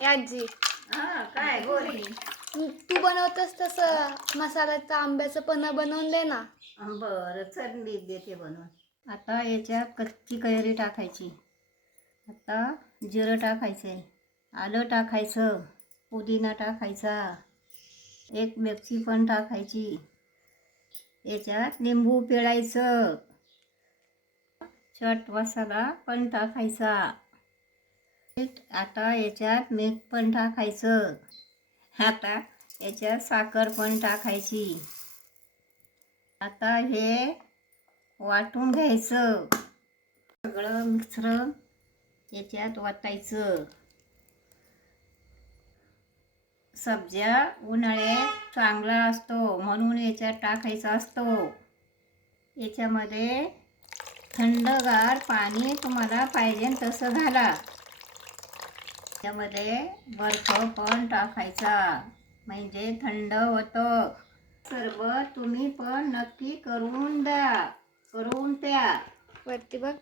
आजी काय गोरी? तू बनवतस तसं मसाल्याचं आंब्याचं पन्ह बनवून दे ना. बरं चल मी देते बनवून. आता याच्यात कच्ची कैरी टाकायची. आता जिरं टाकायचं, आलं टाकायचं, पुदिना टाकायचा, एक मिरची पण टाकायची. याच्यात लिंबू पिळायचं, चाट मसाला पण टाकायचा. आता याच्यात मीठ पण टाकायचं. आता याच्यात साखर पण टाकायची. आता हे वाटून घ्यायचं. सगळं मिश्रण याच्यात वाटायचं. सब्ज्या उन्हाळ्यात चांगला असतो म्हणून याच्यात टाकायचा असतो. याच्यामध्ये थंडगार पाणी तुम्हाला पाहिजे तसं घाला. त्यामध्ये बर्फ पण टाकायचा म्हणजे थंड होतं. सरबत तुम्ही पण नक्की करून प्या. वरती बघ.